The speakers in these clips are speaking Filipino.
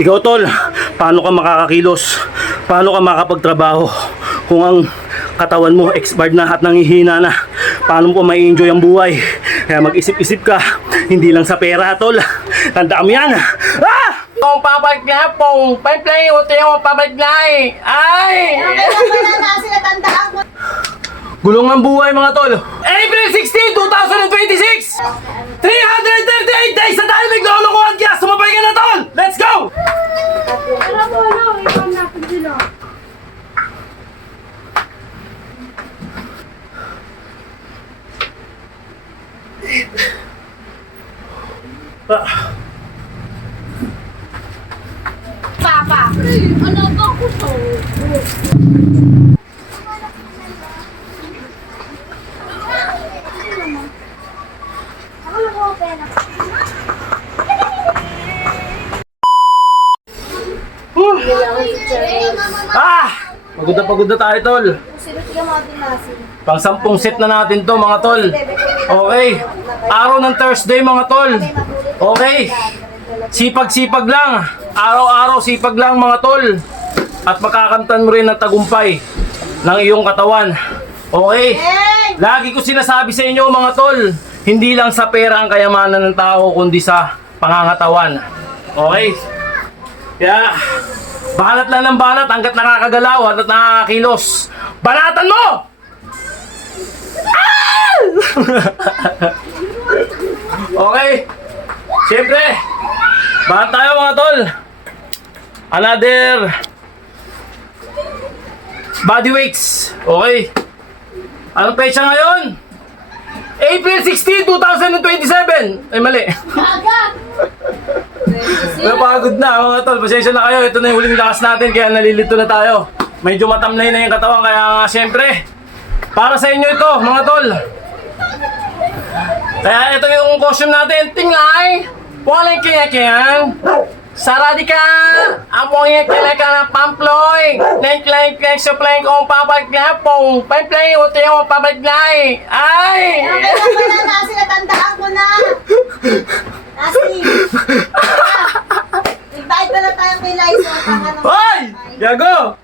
Ikaw tol, paano ka makakakilos? Paano ka makapagtrabaho kung ang katawan mo expired na at nangihina na? Paano mo ma-enjoy ang buhay? Kaya mag-isip-isip ka, hindi lang sa pera tol. Tandaan mo yan. Ah! Pong papagla, pong play uti yung papaglay. Ay! Wala na sila tandaan mo. Gulong ang buhay mga tol. April 16, 2026! 338 days na tayo naglolokohan kaya sumabay ka na tol! Let's go! Pero wala, iwan natin sila. Ah. Papa! Ano ba ko to? Ako lang ko pera. Ah! Pagod na tayo tol. Sino tiga mga dinasin? Pang 10 set na natin to mga tol. Okay. Araw ng Thursday mga tol. Okay. Sipag-sipag lang. Araw-araw sipag lang mga tol. At makakamtan mo rin ng tagumpay ng iyong katawan. Okay? Lagi ko sinasabi sa inyo mga tol, hindi lang sa pera ang kayamanan ng tao kundi sa pangangatawan. Okay? Kaya, banat lang ng banat hanggat nakakagalaw at nakakakilos. Banatan mo! Ah! Okay? Siyempre, banat tayo mga tol. Another body weights. Okay? Anong petsa ngayon? April 16, 2027. Ay, mali. Napagod na mga tol. Pasensya na kayo. Ito na yung huling lakas natin kaya nalilito na tayo. Medyo matamlay na yung katawan kaya nga siyempre para sa inyo ito mga tol. Kaya ito yung costume natin. Tinglay! Walang kaya-kayang. Saradi ka! Among yakilay ka ng pamploy! Lenk-lenk supply kong papagla pong play uti yung papaglay! Ay! Wala na sila tandaan ko na. Nasi. Invite pa na tayo kay Liza. Hoy! Yago!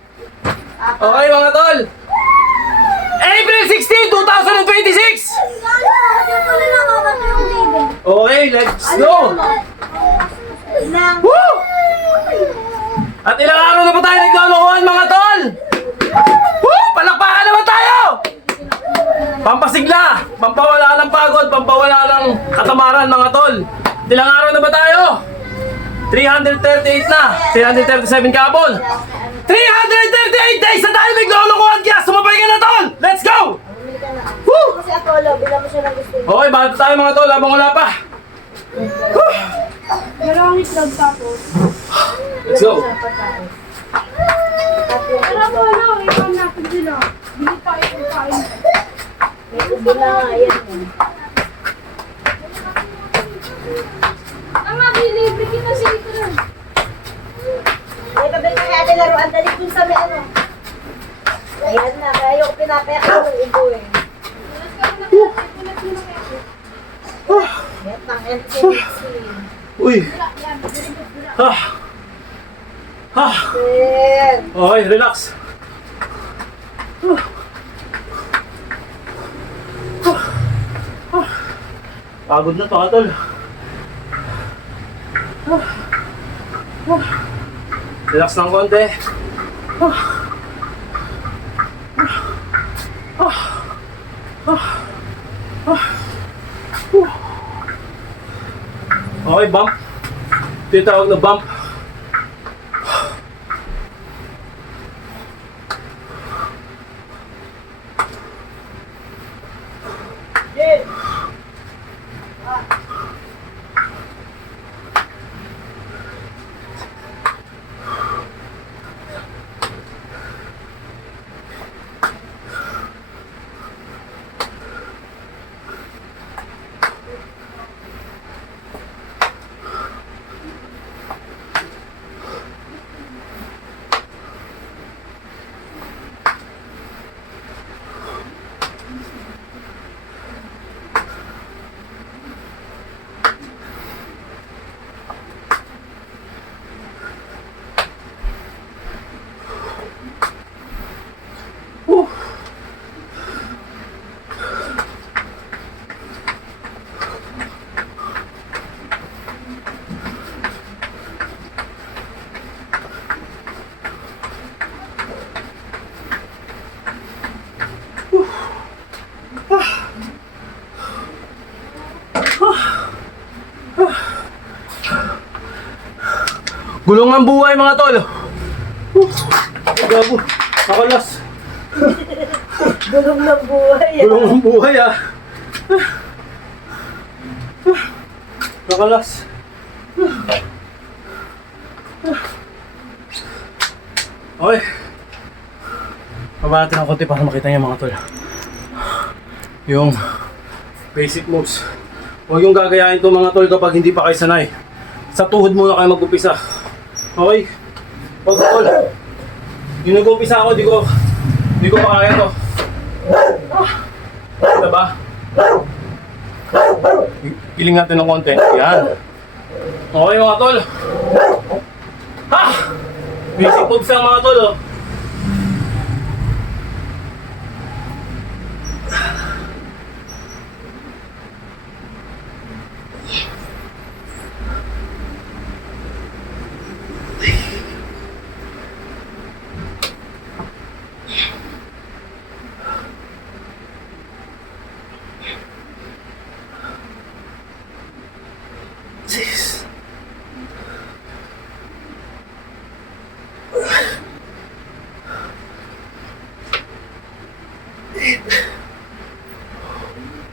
Okay mga tol! April 16, 2026! Okay, let's go! Woo! At ilang araw na po tayo naglolokohan mga tol! Woo! Palakpakan naman tayo! Pampasigla! Pampawala ng pagod, pampawala ng katamaran mga tol! Ilang araw na ba tayo? 338 na! 337 kapon! 338 days na tayo naglolokohan kaya sumabay ka na tol! Let's go! Woo! Kasi Apollo, bilang mo siya ng gusto. Okay, bakit tayo mga tol habang wala pa? Woo! Meron ang itlog tapos. Let's go! Pero wala, iwan natin sila. Bili tayo kung kain. May ubi na nga yan. Ang libre kita si Ito. May kabel na kaya din laruan dali dun sa may ano. Ayan na, kaya yung pinapaya ko ng ibo eh. Yan pang NCC. Uy! Ah! Ah! Okay, relax. Pagod na to, tol. Relax ng konti. Okay, bump. Ito yung tawag na bump. Gulong ng buhay mga tol. Gago. Nakalas. Gulong ng buhay. Gulong ng buhay ah. Nakalas. Okay. Baba natin ang konti para makita niyo mga tol. Yung basic moves. Huwag yung gagayahin to mga tol kapag hindi pa kayo sanay. Sa tuhod muna kayo mag-upisa. Okay? Pag tol, yung nag-upisa ako, di ko pa kaya to. Diba? Piling natin ng konti. Yan. Okay mga tol. Ha! Basic moves lang mga tol oh.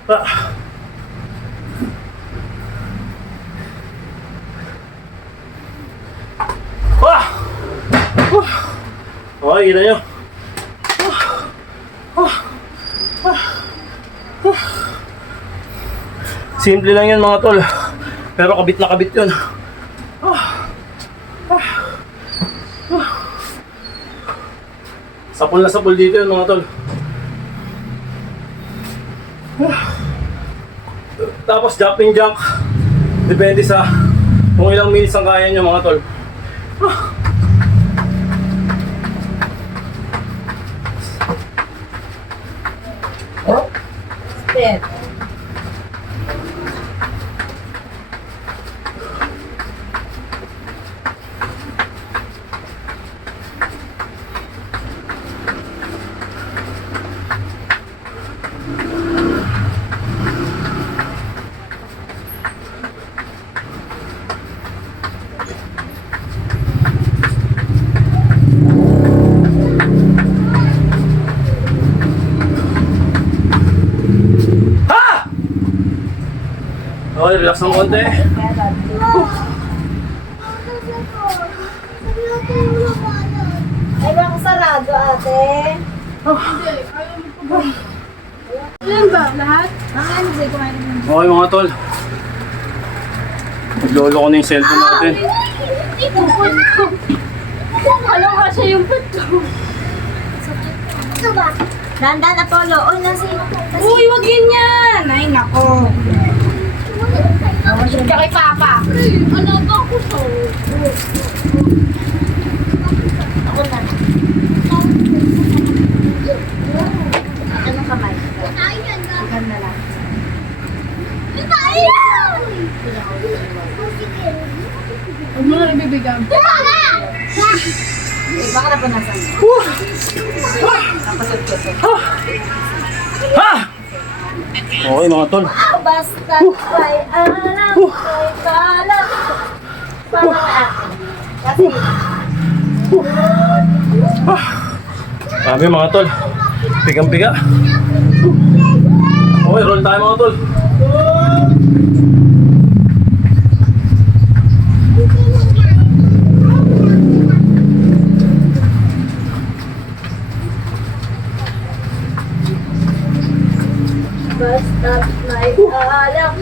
Ah. Ah. Okay, kita nyo. Simple lang yan mga tol. Pero kabit na kabit yun. Sapul na sapul dito yun mga tol. Tapos jumping junk. Depende sa kung ilang minutes ang kaya nyo mga tol. Step. Okay, relax ng konti. Ay, baka sarado ate. Ilan ba? Lahat? Hindi, kumain naman. Okay mga tol. Naglolo ko na yung cellphone natin. Alam ka siya yung pet ko. Ito ba? Dandan, Apollo. Uy, nasi. Uy, wag ganyan! Ay, nako. Siya kay Papa. Alaga ko to. Ako na. Anong kamay? Ikan na lang. Huwag mo na nabibigyan. Baka napunasan. Napasot-pasot. Ha! Okay mga tol. Basta may alam, may kalam. Parang akin. Kasi, Sabi mga tol. Pigang-piga. Okay, roll tayo mga tol. basta may alam,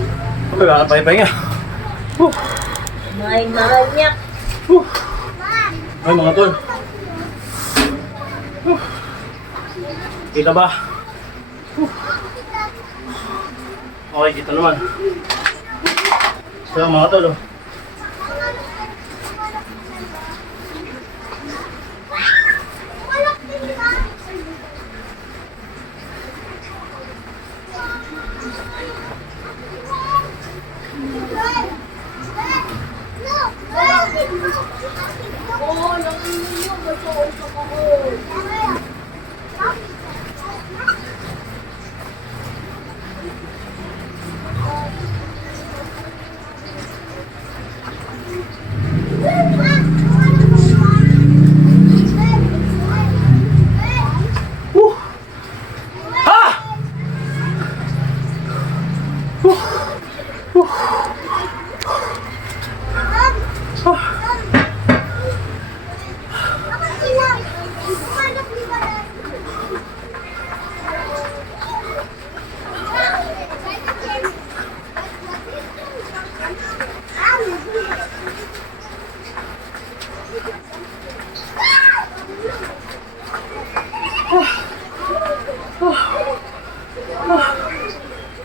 Okay, wala pa ipahinga. may manyak. Okay mga tol. Kita ba? Okay, kita naman. So mga tol, oh.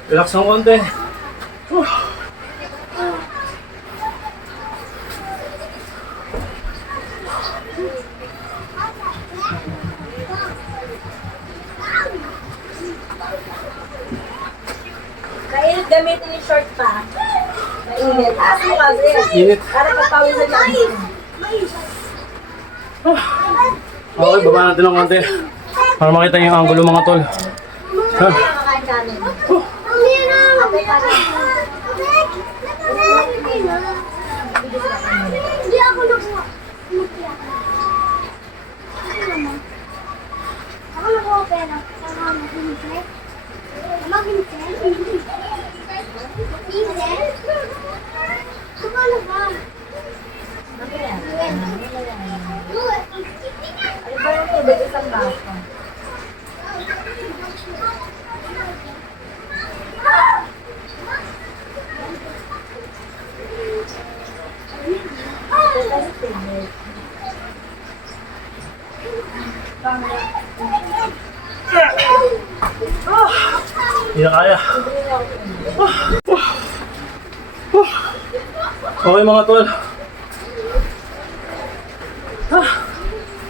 Relax ng konti. Mainit gamitin yung short pa. Mainit. Taas mo kasi. Init. Para pagpawisan lang. Okay, baba natin ng konti. Para makita niyo yung angulo mga tol. Ha? Makakain namin. Okay pa rin. Hindi ako nakuha. Ako nakuha pera. Saka mag-insert. Mag-insert? Insert? Kumano ba? Ano ba yung tubig isang baso? Hindi na kaya. Okay mga tol.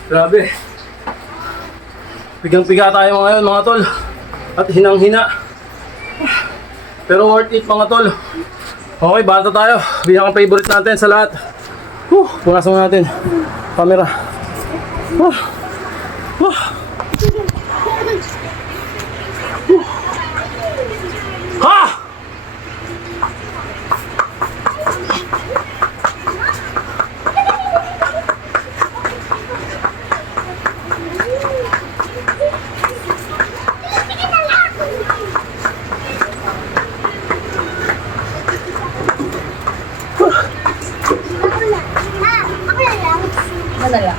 Grabe. Pigang-piga tayo ngayon mga tol. At hinang-hina. Pero worth it mga tol. Okay, bata tayo. Bilang ang favorite natin sa lahat. Punasan mo natin. Camera. Ha! Madala.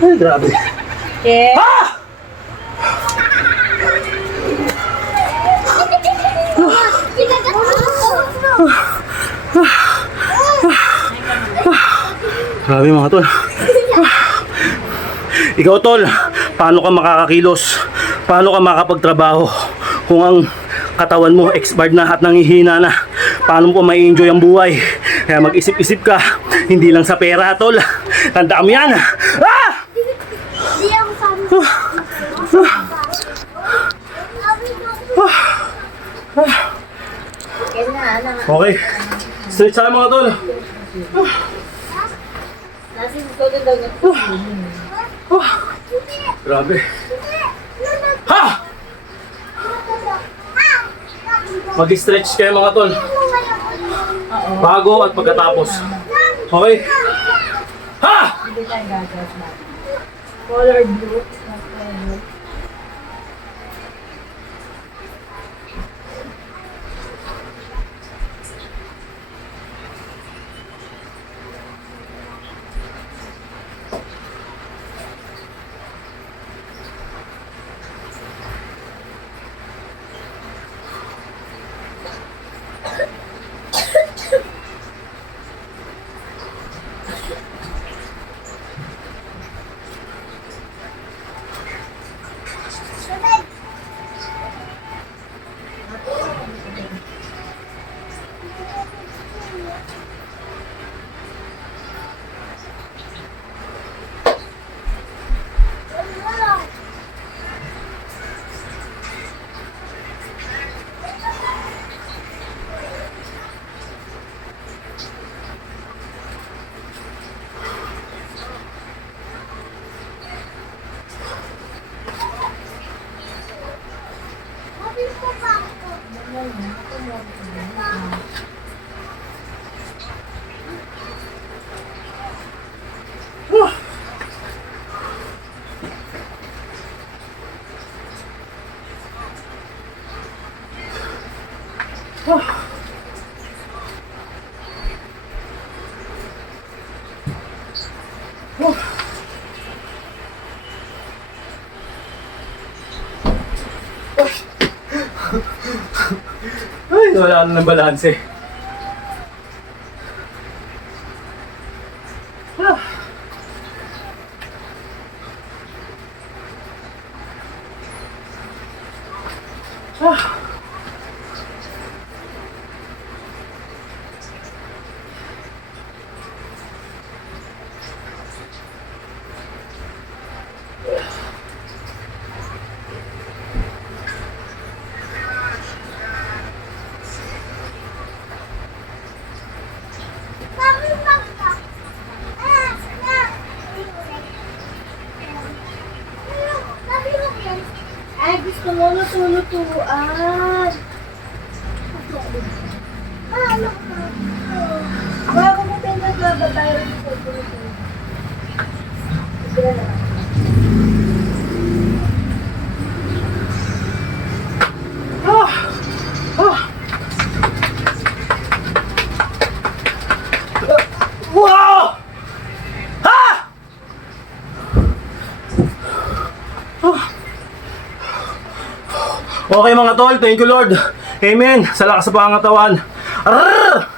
Ay, grabe. Okay. Grabe mga tol. Ikaw tol, paano ka makakakilos? Paano ka makapagtrabaho kung ang katawan mo expired na at nangihina na? Paano mo pa ma-enjoy ang buhay? Kaya mag-isip-isip ka, hindi lang sa pera tol. Tandaan mo yan. Hindi ako sabi. Okay na, ano. Okay, stretch tayo mga tol. Nasa susunod daw niya. Grabe. Ha! Mag-stretch kayo mga tol. Bago at pagkatapos. Okay? Ha! Hindi tayo gagas na. Color blue. Wala na ng balanse. Ay, gusto mo luto-lutuan. Bago mo pinagbababayran ng luto-lutuan. Sige na. Wow! Ha! Okay mga tol, thank you Lord. Amen. Sa lakas sa pangatawan. Arrrr!